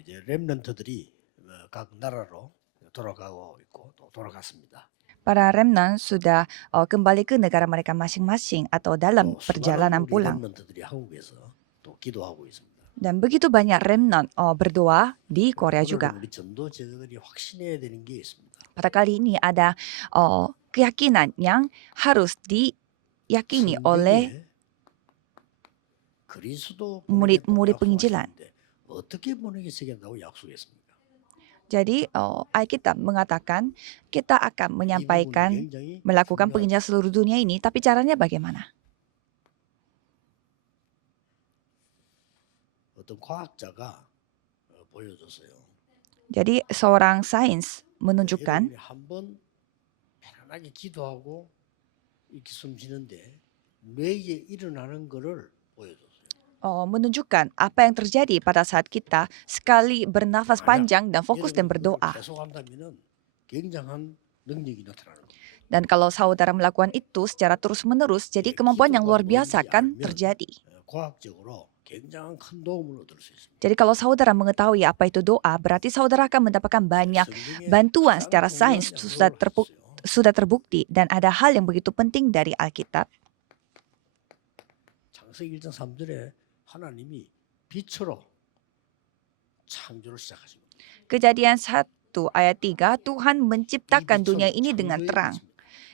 이제 렘넌트들이 각 나라로 돌아가고 있고 또 돌아갔습니다. Para remnant sudah kembali ke negara mereka masing-masing atau dalam 또 수많은 perjalanan 우리 pulang. 렘넌트들이 한국에서 또 기도하고 있습니다. Dan begitu banyak remnant berdoa di Korea 오늘은 juga. 우리 전도 제자들이 확신해야 되는 게 있습니다. Pada kali ini ada keyakinan yang harus diyakini oleh 성경에 그리스도 murid-murid 보내겠다고 penginjilan. 약속하셨는데 어떻게 보내겠다고 약속했습니까? Jadi Alkitab mengatakan kita akan 이 부분이 menyampaikan 굉장히 melakukan 중요하죠. penginjilan seluruh dunia ini, tapi caranya bagaimana? 어떤 과학자가 보여줬어요. Jadi seorang sains menunjukkan 여러분이 한번 편안하게 기도하고 이렇게 숨 쉬는데 뇌에 일어나는 거를 보여줬어요. menunjukkan apa yang terjadi pada saat kita sekali bernafas panjang dan fokus dan 여러분이 그걸 berdoa. 계속한다면은 굉장한 능력이 나타나는 거예요. Dan kalau saudara melakukan itu secara terus-menerus, jadi kemampuan yang luar biasa akan terjadi. 과학적으로 굉장한 큰 도움을 얻을 수 있습니다. Jadi kalau saudara mengetahui apa itu doa, berarti saudara akan mendapatkan banyak 성경에 bantuan 가장 secara 중요한 sains 약속을 하셨어요. sudah terbukti, dan ada hal yang begitu penting dari Alkitab. 창세기 1장 3절에 하나님이 빛으로 창조를 시작하십니다. Kejadian 1 ayat 3, Tuhan menciptakan dunia ini dengan terang.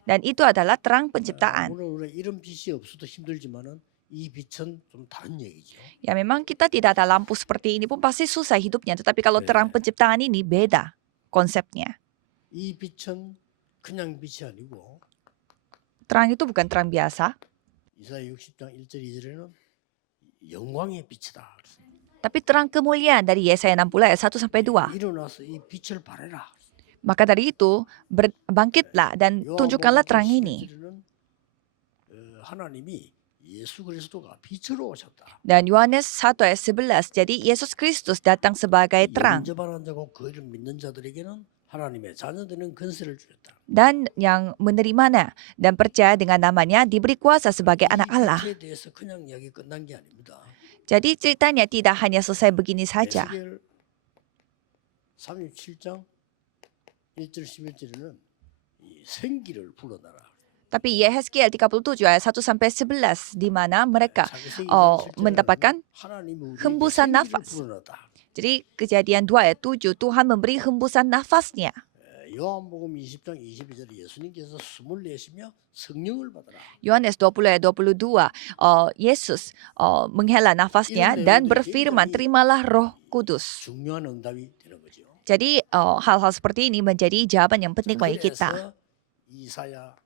Dan itu adalah terang penciptaan. 물론 이런 빛이 없어도 힘들지만은 이 빛은 좀 다른 얘기죠. Ya memang kita tidak ada lampu seperti ini pun pasti susah hidupnya. Tetapi kalau terang penciptaan ini beda konsepnya. 이 빛은 그냥 빛이 아니고 Terang itu bukan terang biasa. 이사야 60장 1절 2절에는 영광의 빛이다. Tapi terang kemuliaan dari Yesaya 60 ayat 1 sampai 2. 일어나서 이 빛을 발해라. Maka dari itu bangkitlah dan tunjukkanlah terang ini. 하나님이 예수 그리스도가 빛으로 오셨다. Dan Yohanes 1 ayat 11, jadi Yesus Kristus datang sebagai terang. 영접하는 자고 그를 믿는 자들에게는 하나님의 자녀되는 권세를 주셨다. Dan yang menerimanya dan percaya dengan namanya diberi kuasa sebagai anak Allah. 빛에 대해서 그냥 이야기 끝난 게 아닙니다. Jadi ceritanya tidak hanya selesai begini saja. 에스겔 37장 1절 11절에는 이 생기를 불어넣어라. Tapi Yehezkiel 37 ayat 1 sampai 11 di mana mereka mendapatkan hembusan nafas. Jadi kejadian 2 ayat 7 Tuhan memberi hembusan nafasnya. 요한복음 20장 22절에 예수님께서 숨을 내쉬며 성령을 받아라. Yohanes 20 ayat 22 Yesus menghela nafasnya dan berfirman terimalah Roh Kudus. 중요한 응답이 되는 거죠. Jadi hal-hal seperti ini menjadi jawaban yang penting bagi kita. 이사야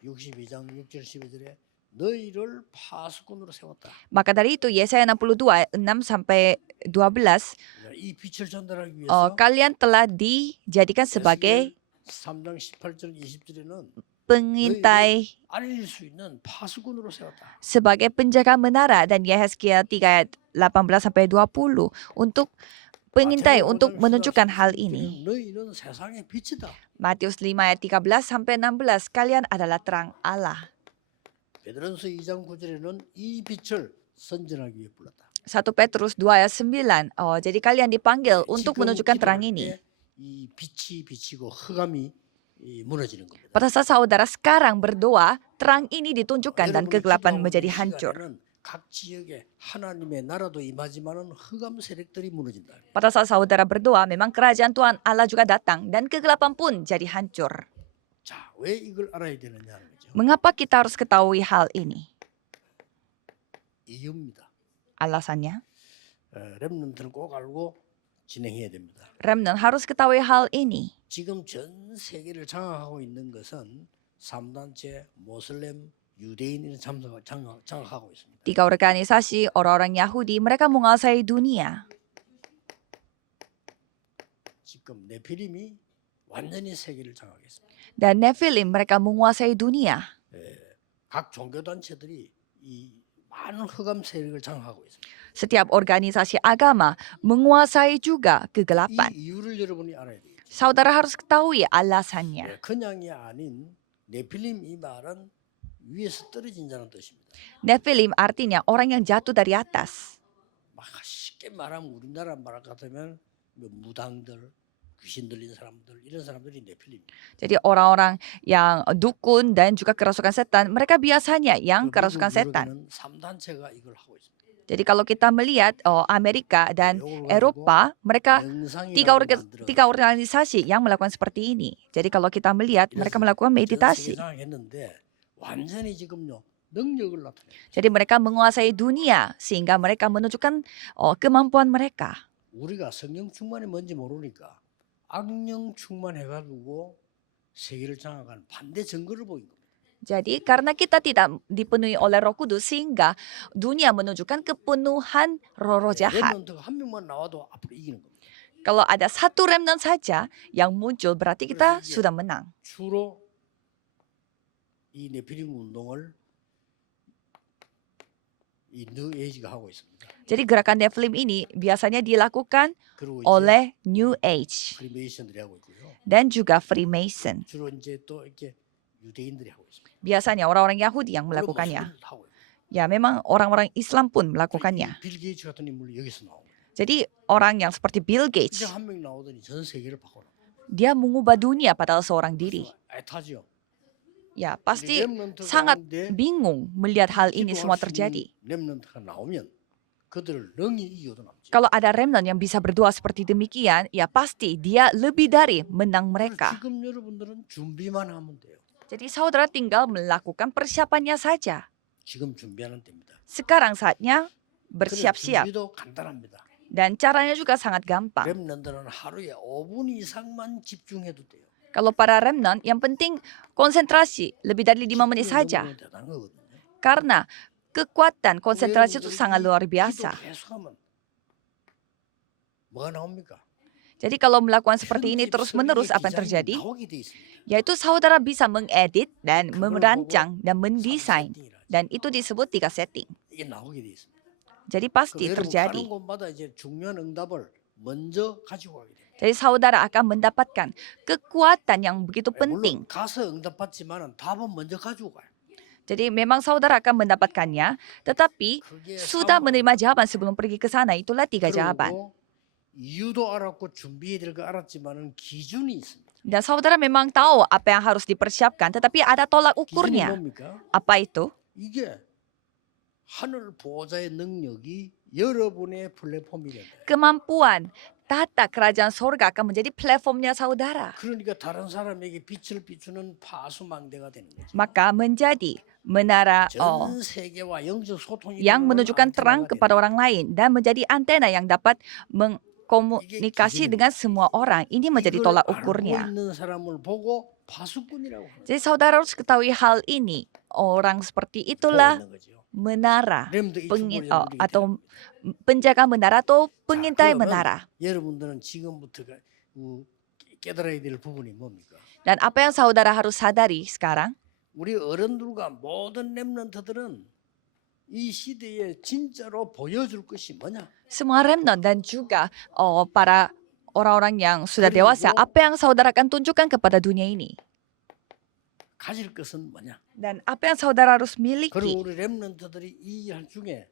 62장 6절 12절에 너희를 파수꾼으로 세웠다. Maka dari itu Yesaya 62 ayat 6 sampai 12 이 빛을 전달하기 위해서 kalian telah dijadikan sebagai 3장 18절 20절에는 pengintai 알릴 수 있는 파수꾼으로 세웠다. sebagai penjaga menara, dan Yehezkiel 3 ayat 18 sampai 20 untuk pengintai untuk menunjukkan hal ini. 너희는 세상의 빛이다. Matius 5 ayat 13 sampai 16 kalian adalah terang Allah. 베드로전서 2장 9절에는 이 빛을 선전하기 위해 불렀다. 1 Petrus 2 ayat 9. Jadi kalian dipanggil untuk menunjukkan terang ini. 이 빛이 비치고 흑암이 무너지는 겁니다. Pada saat saudara sekarang berdoa, terang ini ditunjukkan dan kegelapan menjadi hancur. 각 지역에 하나님의 나라도 임하지만은 흑암 세력들이 무너진다. Pada saat saudara berdoa, memang kerajaan Tuhan Allah juga datang dan kegelapan pun jadi hancur. 자, 왜 이걸 알아야 되느냐는 거죠. Mengapa kita harus ketahui hal ini? 이유입니다. Alasannya, 렘넌트는 꼭 알고 진행해야 됩니다. remnant harus ketahui hal ini. 지금 전 세계를 장악하고 있는 것은 3단체 모슬렘 유대인을 장악하고 있습니다. 3 organisasi orang-orang Yahudi, mereka menguasai dunia. 지금 네피림이 완전히 세계를 장악했습니다. Dan Nephilim, mereka menguasai dunia. 각 종교 단체들이 이 많은 흑암 세력을 장악하고 있습니다. Setiap organisasi agama menguasai juga kegelapan. 이 이유를 여러분이 알아야 돼요. Saudara harus ketahui alasannya. 그냥이 아닌 네필림 이 말은 위에서 떨어진 자는 뜻입니다. Nephilim artinya orang yang jatuh dari atas. 막 쉽게 말하면 우리나라 말 같으면 뭐 무당들, 귀신 들린 사람들 이런 사람들이 네필림입니다. Jadi orang-orang yang dukun dan juga kerasukan setan, mereka biasanya yang 그 kerasukan 미국 setan. 유럽에는 3단체가 이걸 하고 있습니다. Jadi kalau kita melihat Amerika dan 요걸 가지고 Eropa, mereka 명상이라고 만들어 tiga organisasi yang melakukan seperti ini. Jadi kalau kita melihat mereka melakukan 전 meditasi. 세계상 했는데 완전히 지금요 능력을 나타내요. Jadi mereka menguasai dunia sehingga mereka menunjukkan kemampuan mereka. 우리가 성령 충만이 뭔지 모르니까 악령 충만해가지고 세계를 장악하는 반대 증거를 보인 겁니다. Jadi karena kita tidak dipenuhi oleh Roh Kudus sehingga dunia menunjukkan kepenuhan roh-roh jahat. 렘넌트가 한 명만 나와도 앞으로 이기는 겁니다. Kalau ada satu remnant saja yang muncul berarti kita 그래서 이게 sudah menang. 주로 이 네피림 운동을 이 뉴 에이지가 하고 있습니다. Jadi gerakan Nephilim ini biasanya dilakukan 그리고 이제 oleh New Age 프리메이션들이 하고 있고요. dan juga Freemason. 주로 이제 또 이렇게 유대인들이 하고 있습니다. Biasanya orang-orang Yahudi yang 물론 melakukannya. 모슬림들도 하고 있고요. Ya memang orang-orang Islam pun 이 melakukannya. 빌 게이츠 같은 인물이 여기서 나옵니다. Jadi orang yang seperti Bill 이제 Gates, 한 명 나오더니 전 세계를 바꿔. dia mengubah dunia padahal seorang diri. 애타지요. Ya pasti sangat bingung melihat hal ini semua terjadi. 렘넌트가 나오면 그들을 능히 이겨도 남지. Kalau ada remnant yang bisa berdoa seperti demikian, ya pasti dia lebih dari menang mereka. 지금 여러분들은 준비만 하면 돼요. Jadi saudara tinggal melakukan persiapannya saja. 지금 준비하는 때입니다. Sekarang saatnya 그래, bersiap-siap. 준비도 간단합니다. Dan caranya juga sangat gampang. 렘넌트는 하루에 5분 이상만 집중해도 돼요. Kalau para remnant, yang penting konsentrasi lebih dari 5 menit saja. 대단한 거거든요. Karena kekuatan konsentrasi itu sangat luar biasa. 기도 계속하면 뭐가 나옵니까? Jadi kalau melakukan seperti ini 편집, terus-menerus 설계, apa yang 디자인이 terjadi? 나오게 돼 있습니다. Yaitu saudara bisa mengedit dan 그걸 merancang dan 보고 mendesain. 삼 세팅이라 Dan itu disebut 3 setting. 이게 나오게 돼 있습니다. Jadi 그럼 pasti 여러분 terjadi. 가는 곳마다 이제 중요한 응답을 먼저 가지고 가게 돼요. Jadi saudara akan mendapatkan kekuatan yang begitu penting. 물론 가서 응답받지만은 답은 먼저 가지고 가요. Jadi memang saudara akan mendapatkannya, tetapi 그게 sudah 사원. menerima jawaban sebelum pergi ke sana. Itulah 3 jawaban. 그리고 이유도 알았고 준비해야 될 거 알았지만은 기준이 있습니다. Dan saudara memang tahu apa yang harus dipersiapkan, tetapi ada tolak 기준이 ukurnya. 뭡니까? Apa itu? 이게 하늘 보호자의 능력이 여러분의 플랫폼이 된다. Kemampuan tata kerajaan sorga akan menjadi platformnya saudara. 그러니까 다른 사람에게 빛을 비추는 파수망대가 되는 거죠. Maka menjadi menara 전 세계와 영적 소통이 yang 일어나는 menunjukkan terang 안테나가 kepada 되는 orang lain dan menjadi antena yang dapat mengkomunikasi 기준입니다. dengan semua orang. Ini menjadi 이걸 tolak 알고 ukurnya. 있는 사람을 보고 파수꾼이라고 합니다. Jadi saudara harus ketahui hal ini. Orang seperti itulah 보고 있는 거죠. menara 렘도 이 pengin, 충분히 여러분들에게 atau 되는 penjaga menara atau pengintai 그러면 menara. 여러분들은 지금부터가 깨달아야 될 부분이 뭡니까? Dan apa yang saudara harus sadari sekarang? 우리 어른들과 모든 렘넌트들은 이 시대에 진짜로 보여줄 것이 뭐냐? Semua remnant dan juga para orang-orang yang sudah 그리고 dewasa, apa yang saudara akan tunjukkan kepada dunia ini? 가질 것은 뭐냐? Dan apa yang saudara harus miliki? 그리고 우리 렘넌트들이 이 할 중에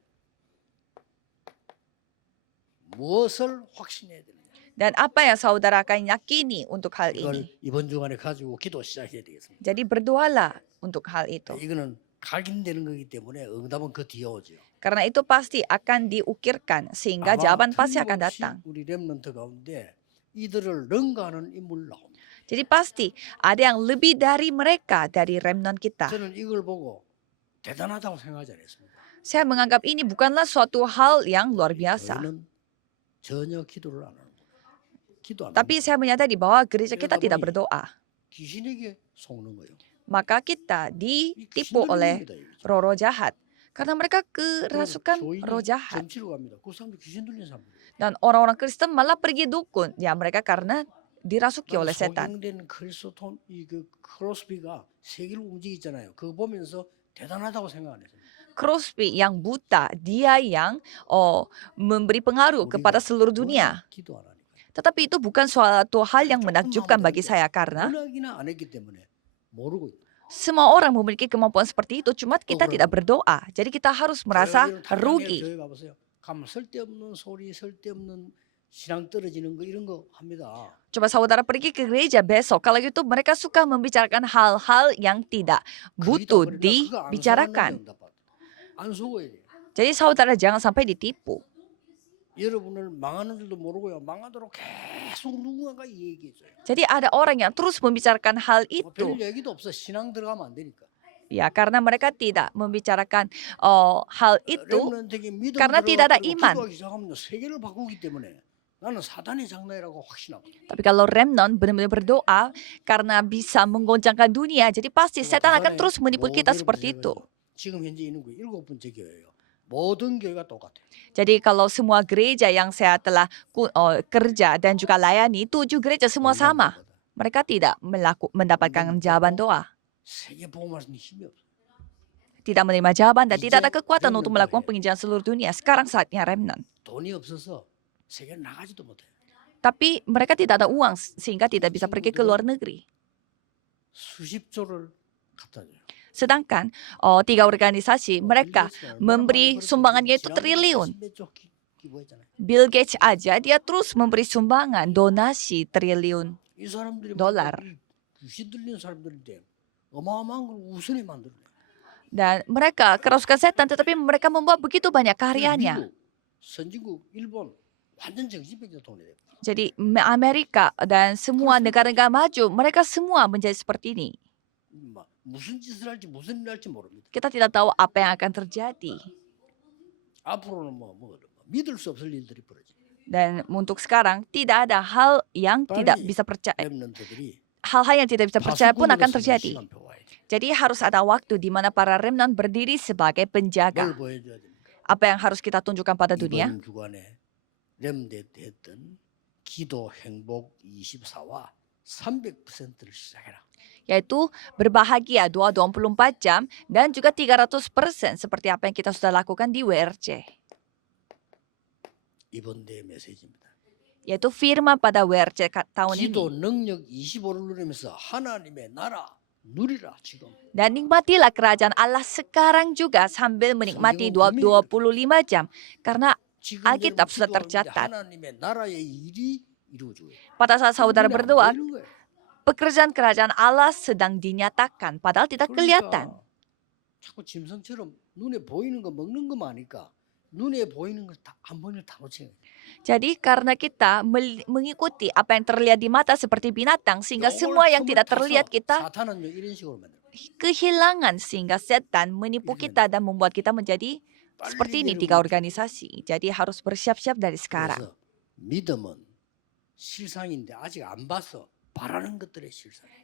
무엇을 확신해야 되느냐? Dan apa yang saudara akan yakini untuk hal 이걸 ini? 이번 주간에 가지고 기도 시작해야 되겠습니다. Jadi berdoalah untuk hal itu. 이거는 각인되는 거기 때문에 응답은 그 뒤에 오죠. Karena itu pasti akan diukirkan sehingga 아마 jawaban pasti akan 틀림없이 datang. 우리 렘넌트 가운데 이들을 능가하는 인물 나옵니다. Jadi pasti ada yang lebih dari mereka, dari remnant kita. 저는 이걸 보고 대단하다고 생각하지 않았습니다. Saya menganggap ini bukanlah suatu hal yang luar biasa. 저희는 전혀 기도를 안 하는 거예요. 기도 안 Tapi 합니다. saya menyadari bahwa gereja 이러다 kita tidak 보니 berdoa. 귀신에게 속는 거예요. Maka kita 이 ditipu 귀신 oleh 들립니다, 이게. roh-roh jahat. Karena mereka kerasukan 교인이 roh jahat. 점치러 갑니다. 그 사람도 귀신 들린 사람들. Dan orang-orang Kristen malah pergi dukun. Ya mereka karena dirasuki oleh setan. 소경된 크리스톤 이그 크로스비가 세계를 움직이잖아요. 그거 보면서 대단하다고 생각 안 했어요. Crosby yang buta, dia yang memberi pengaruh kepada seluruh dunia. 기도 안 하니까. Tetapi itu bukan suatu hal yang menakjubkan bagi saya karena 워낙이나 안 했기 때문에 모르고 있다. semua orang memiliki kemampuan seperti itu, cuma kita tidak berdoa. Jadi kita harus merasa 여러분, rugi. 교회 가보세요. 가면 쓸데없는 소리, 쓸데없는 신앙 떨어지는 거 이런 거 합니다. Coba saudara pergi ke gereja besok. Kalau gitu mereka suka membicarakan hal-hal yang tidak butuh dibicarakan. 안 속아야 돼. Jadi saudara jangan sampai ditipu. 여러분을 망하는 줄도 모르고요. 망하도록 계속 누군가가 얘기해줘요. Jadi ada orang yang terus membicarakan hal 별 itu. 얘기도 없어. 신앙 들어가면 안 되니까. Ya, karena mereka tidak membicarakan hal itu 렘넌트에게 믿음 karena tidak ada 들어가지고 iman. 기도하기 시작하면 세계를 바꾸기 때문에 나는 사단의 장난이라고 확신하고. Tapi kalau remnon benar-benar berdoa karena bisa menggoncangkan dunia, jadi pasti setan akan terus menipu kita seperti itu. 지금 현재 있는 거 7번째 교회예요. 모든 교회가 똑같아요. Jadi kalau semua gereja yang saya telah kerja dan juga layani, 7 gereja semua sama. Mereka tidak mendapatkan jawaban doa. 세계 복음 말씀이 힘이 없어. Tidak menerima jawaban dan tidak ada kekuatan untuk melakukan penginjilan seluruh dunia. Sekarang saatnya remnant. 돈이 없어서 세계 나가지도 못해. Tapi mereka tidak ada uang sehingga tidak bisa pergi ke luar negeri. 수십 조를 갖다 줘요. Sedangkan 3 organisasi mereka memberi sumbangannya itu triliun. Bill Gates aja dia terus memberi sumbangan donasi triliun dolar. Dan mereka kerasukan setan tetapi mereka membuat begitu banyak karyanya. Jadi Amerika dan semua negara-negara maju mereka semua menjadi seperti ini. Kita tidak tahu apa yang akan terjadi. Dan untuk sekarang tidak ada hal yang tidak bisa percaya. Hal-hal yang tidak bisa percaya pun akan terjadi. Jadi harus ada waktu di mana para remnant berdiri sebagai penjaga. Apa yang harus kita tunjukkan pada dunia? 기도 행복 24와 300%를 시작해라. Yaitu berbahagia doa 24 jam dan juga 300% seperti apa yang kita sudah lakukan di WRC. 이번 대회 메시지입니다. Yaitu firman pada WRC tahun ini. 기도 능력 25를 누리면서 하나님의 나라 누리라 지금. Dan nikmatilah kerajaan Allah sekarang juga sambil menikmati 25 jam. Karena Alkitab sudah tercatat. Pada saat saudara berdoa, pekerjaan kerajaan Allah sedang dinyatakan, padahal tidak kelihatan. Jadi karena kita mengikuti apa yang terlihat di mata seperti binatang, sehingga semua yang tidak terlihat kita kehilangan, sehingga setan menipu kita dan membuat kita menjadi seperti ini 3 organisasi. Jadi harus bersiap-siap dari sekarang.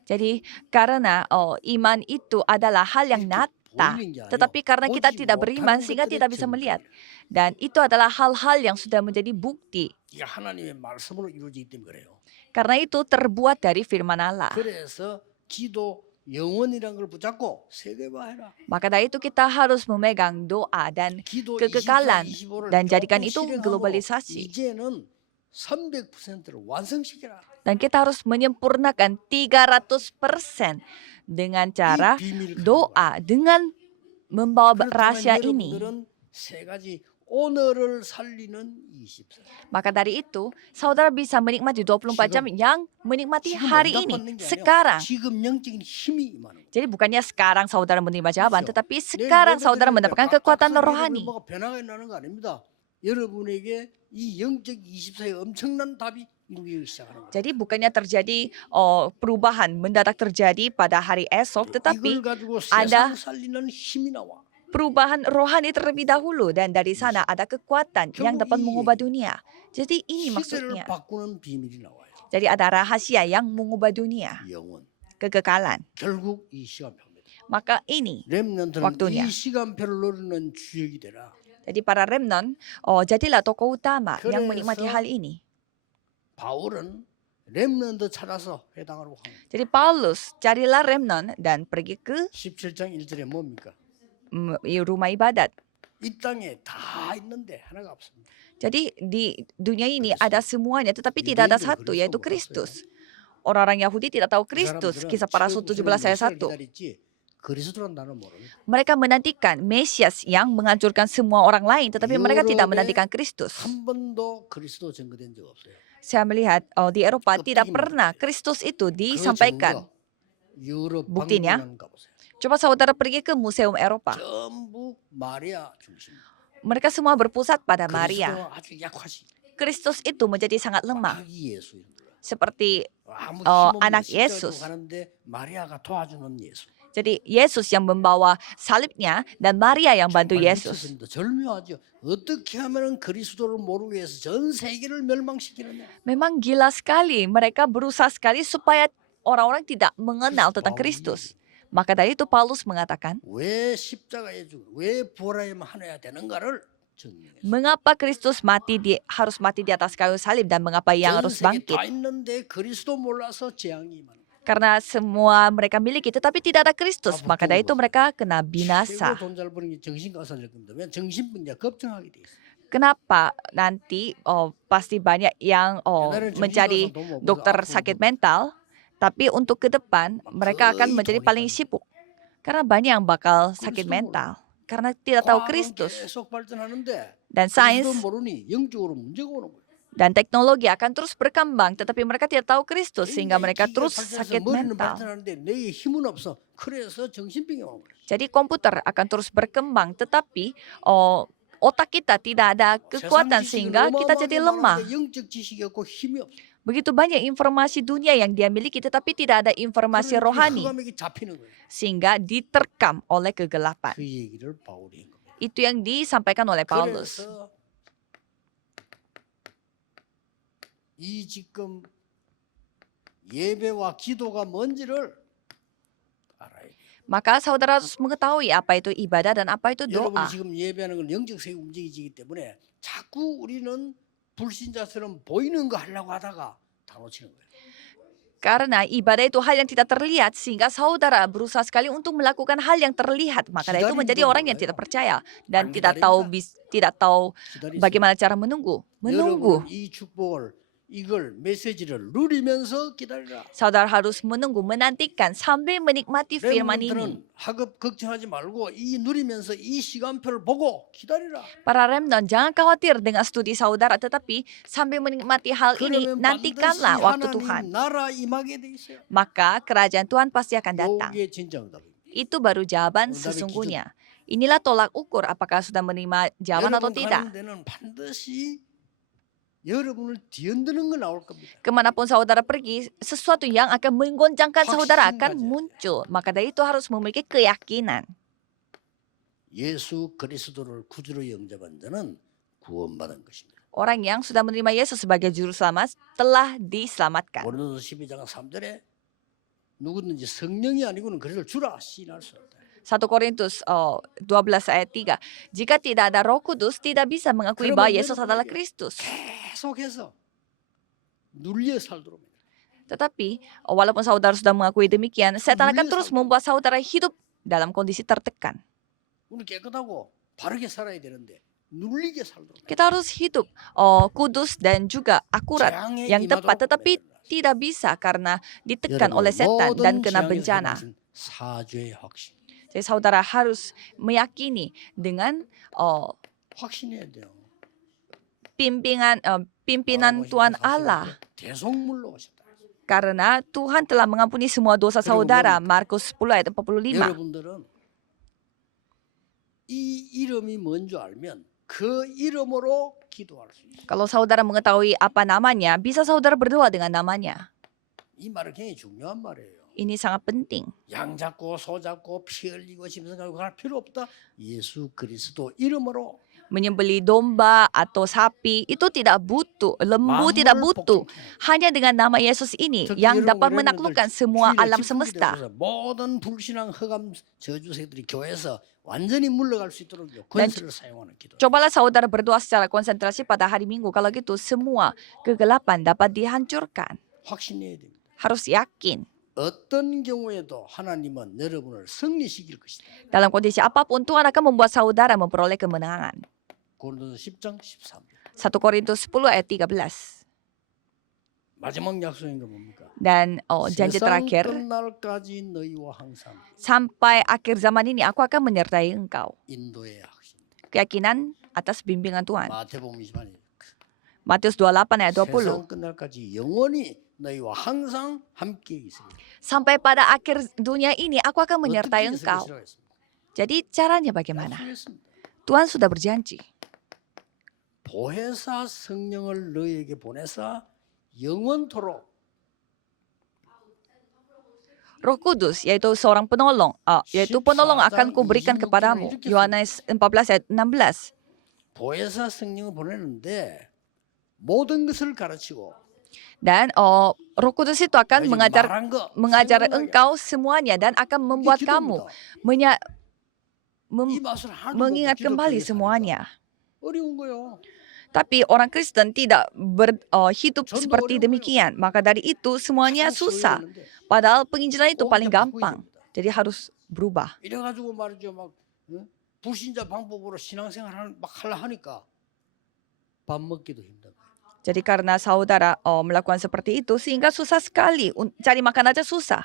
Jadi karena iman itu adalah hal yang nyata, tetapi karena kita tidak beriman sehingga tidak bisa melihat. Dan itu adalah hal-hal yang sudah menjadi bukti. Karena itu terbuat dari firman Allah. Maka dari itu kita harus memegang doa dan kekekalan dan jadikan itu globalisasi. Dan kita harus menyempurnakan 300% dengan cara doa, dengan membawa rahasia ini. Maka dari itu, saudara bisa menikmati 24 jam yang menikmati hari ini, sekarang. Jadi bukannya sekarang saudara menerima jawaban, tetapi sekarang saudara mendapatkan kekuatan rohani. Jadi bukannya terjadi perubahan mendadak terjadi pada hari esok, tetapi ada perubahan rohani terlebih dahulu dan dari sana ada kekuatan yang dapat mengubah dunia. Jadi ini maksudnya. Jadi ada rahasia yang mengubah dunia. Kekekalan. Maka ini waktunya. Jadi para remnant, jadilah tokoh utama yang menikmati hal ini. Jadi Paulus carilah remnant dan pergi ke 17장 1절에 뭡니까? rumah ibadat. Jadi di dunia ini ada semuanya, tetapi tidak ada satu, yaitu Kristus. Orang-orang Yahudi tidak tahu Kristus. Kisah para Rasul 17 ayat 1. 그리스도란 단어 모릅니다. Mereka menantikan Mesias yang menghancurkan semua orang lain, tetapi mereka tidak menantikan Kristus. 한 번도 그리스도 증거된 적 없어요. Saya melihat di Eropa tidak 껍데기만 pernah 들어요. Kristus itu 그 disampaikan. 증거 유럽 Buktinya? 박물관 가보세요. Coba saudara pergi ke museum Eropa. 전부 마리아 중심. Mereka semua berpusat pada 그리스도 Maria. 아주 약하시. Kristus itu menjadi sangat lemah. 아기 예수인 거예요. Seperti 아무 anak 힘없는 Yesus. 십자가 가는데 마리아가 도와주는 예수. Jadi Yesus yang membawa salibnya dan Maria yang bantu 정말 Yesus. 미쳤습니다. 절묘하죠. 어떻게 하면 그리스도를 모르게 해서 전 세계를 멸망시키느냐. Memang gila sekali. Mereka berusaha sekali supaya orang-orang tidak mengenal tentang Kristus. Kristus. Maka dari itu Paulus mengatakan, 왜 십자가에 죽고 왜 부활하여만 하나야 되는가를 증명했어요. mengapa Kristus harus mati di atas kayu salib dan mengapa ia 전 harus 세계 bangkit? 다 있는데 그리스도 몰라서 재앙이 임하는. Karena semua mereka miliki tetapi tidak ada Kristus. Maka dari itu mereka kena binasa. 최고 돈 잘 버는 게 정신과사일 겁니다. 왜 정신병자 걱정하게 돼 있어요. Kenapa nanti pasti banyak yang mencari dokter sakit mental, tapi untuk ke depan mereka akan menjadi paling sibuk. Karena banyak yang bakal sakit mental. Karena tidak tahu Kristus. 계속 발전하는데 Dan 그리스도 sains 모르니 영적으로 문제가 오는 거예요. dan teknologi akan terus berkembang, tetapi mereka tidak tahu Kristus sehingga mereka 기계가 terus 발전해서 sakit 머리는 mental. 발전하는데 뇌에 힘은 없어. 그래서 정신병이 오는 거예요. Jadi komputer akan terus berkembang, tetapi otak kita tidak ada kekuatan 세상 지식은 sehingga kita jadi 어마어마하게 lemah. 많은데 영적 지식이 없고 힘이 없어. Begitu banyak informasi dunia yang dia miliki, tetapi tidak ada informasi 그러니까 rohani 흑암에게 잡히는 거예요. sehingga diterkam oleh kegelapan. 그 얘기를 바울이 한 겁니다. Itu yang disampaikan oleh Paulus. 그래서 이 지금 예배와 기도가 뭔지를 알아야 돼요. Maka saudara harus mengetahui apa itu ibadah dan apa itu 여러분이 doa. 지금 예배하는 건 영적 세계 움직이기 때문에 자꾸 우리는 불신자처럼 보이는 거 하려고 하다가 다 놓치는 거예요. Karena ibadah itu hal yang tidak terlihat sehingga saudara berusaha sekali untuk melakukan hal yang terlihat. Maka dari itu menjadi orang yang tidak percaya dan tidak tahu 기다리세요. bagaimana cara menunggu. Menunggu. 여러분 이 축복을 이걸 메시지를 누리면서 기다리라. Saudara harus menunggu, menantikan sambil menikmati firman ini. 렘넌트는 학업 걱정하지 말고 이 누리면서 이 시간표를 보고 기다리라. Para remnant, jangan khawatir dengan studi saudara, tetapi sambil menikmati hal ini, 그러면 반드시 nantikanlah waktu Tuhan. 하나님 나라 임하게 돼 있어요. Maka kerajaan Tuhan pasti akan datang. 이게 진짜 응답입니다. Itu baru jawaban sesungguhnya. Inilah tolak ukur apakah sudah menerima jawaban atau 여러분 tidak. 가는 데는 반드시 여러분을 뒤흔드는 거 나올 겁니다. Kemanapun saudara pergi, sesuatu yang akan menggoncangkan saudara akan 확신 가져야 muncul. Maka dari itu harus memiliki keyakinan. 예수 그리스도를 구주로 영접한 자는 구원받은 것입니다. Orang yang sudah menerima Yesus sebagai juru selamat telah diselamatkan. 고린도서 12장 3절에 누구든지 성령이 아니고는 그리스도를 주라 시인할 수 없다. 1 Korintus 12 ayat 3. Jika tidak ada Roh Kudus, tidak bisa mengakui bahwa Yesus adalah Kristus. 계속해서 눌려 살도록. Tetapi walaupun saudara sudah mengakui demikian, setan akan terus membuat saudara hidup dalam kondisi tertekan. 우리 깨끗하고 바르게 살아야 되는데 눌리게 살도록. Kita harus hidup kudus dan juga akurat, yang tepat, tetapi tidak bisa karena ditekan oleh setan dan kena bencana. 사죄의 확신. Jadi saudara harus meyakini dengan 확신해야 돼요. pimpinan Tuhan Allah. 대속물로 오셨다. Karena Tuhan telah mengampuni semua dosa saudara. Markus 10 ayat 45. 여러분들은 이 이름이 뭔지 알면 그 이름으로 기도할 수 있어요. Kalau saudara mengetahui apa namanya, bisa saudara berdoa dengan namanya. 이 말은 굉장히 중요한 말이에요. Ini sangat penting. 양 잡고 소 잡고 피 흘리고 짐승 가지고 갈 필요 없다. 예수 그리스도 이름으로 Menyembeli domba atau sapi itu tidak butuh, lembu tidak butuh. Hanya dengan nama Yesus ini yang dapat menaklukkan semua alam semesta. 모든 불신앙 흑암 저주세들이 교회에서 완전히 물러갈 수 있도록 권세를 사용하는 기도. Cobalah saudara berdoa secara konsentrasi pada hari Minggu. Kalau gitu semua kegelapan dapat dihancurkan. 확신해야 됩니다. Harus yakin. 어떤 경우에도 하나님은 여러분을 승리시킬 것이다. Dalam kondisi apapun Tuhan akan membuat saudara memperoleh kemenangan. 고린도서 10장 13절. 1 Korintus 10 ayat 13. 마지막 약속인 게 뭡니까? Dan janji 세상 terakhir, 끝날까지 너희와 항상 sampai akhir zaman ini aku akan menyertai engkau. 인도의 확신. Keyakinan atas bimbingan Tuhan. 마태복음 20장 Matius 28 ayat 20. 세상 끝날까지 영원히 너희와 항상 함께 있으리라. Sampai pada akhir dunia ini aku akan menyertai 어떻게 해서 engkau. 그것이라고 했습니까? Jadi caranya bagaimana? 약속했습니다. Tuhan sudah berjanji. 보혜사 성령을 너희에게 보내사 영원토록 Roh Kudus, yaitu seorang penolong, yaitu penolong akan kuberikan kepadamu. Yohanes 14 ayat 16. 보혜사 성령을 보내는데 모든 것을 가르치고 Dan Roh Kudus itu akan mengajar engkau semuanya dan akan membuat kamu mengingat kembali semuanya. 어려운 거요. Tapi orang Kristen tidak hidup seperti demikian. Maka dari itu semuanya susah. Padahal penginjilan itu paling gampang. Jadi harus berubah. 이래가지고 말이죠, 막 불신자 방법으로 신앙생활 막 하려 하니까 밥 먹기도 힘들고. Jadi karena saudara melakukan seperti itu sehingga susah sekali cari makan aja susah.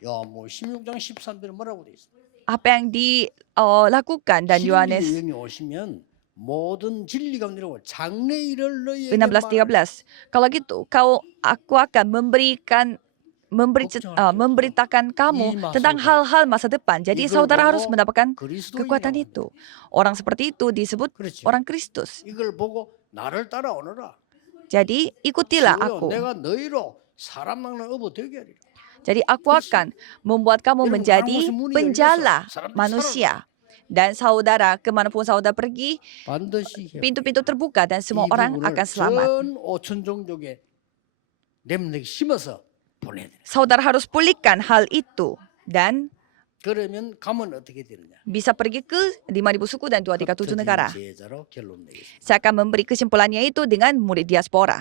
야, 뭐 16장 13절에 뭐라고 돼 있어? Apa yang dilakukan dan Yohanes 영이 오시면 모든 진리 가운데로 장래일을 너희에게 16:13. Kalau gitu, aku akan memberitakan kamu tentang hal-hal masa depan. Jadi saudara harus mendapatkan kekuatan itu. Orang seperti itu disebut orang Kristus. 이걸 보고 나를 따라오너라. Jadi ikutilah aku. 내가 너희로 사람 낚는 어부 되게 하리라. Jadi aku akan membuat kamu menjadi penjala manusia. Dan saudara, kemanapun saudara pergi, pintu-pintu terbuka dan semua orang akan selamat. Saudara harus pulihkan hal itu dan bisa pergi ke 5.000 suku dan 237 negara. Saya akan memberi kesimpulannya itu dengan murid diaspora.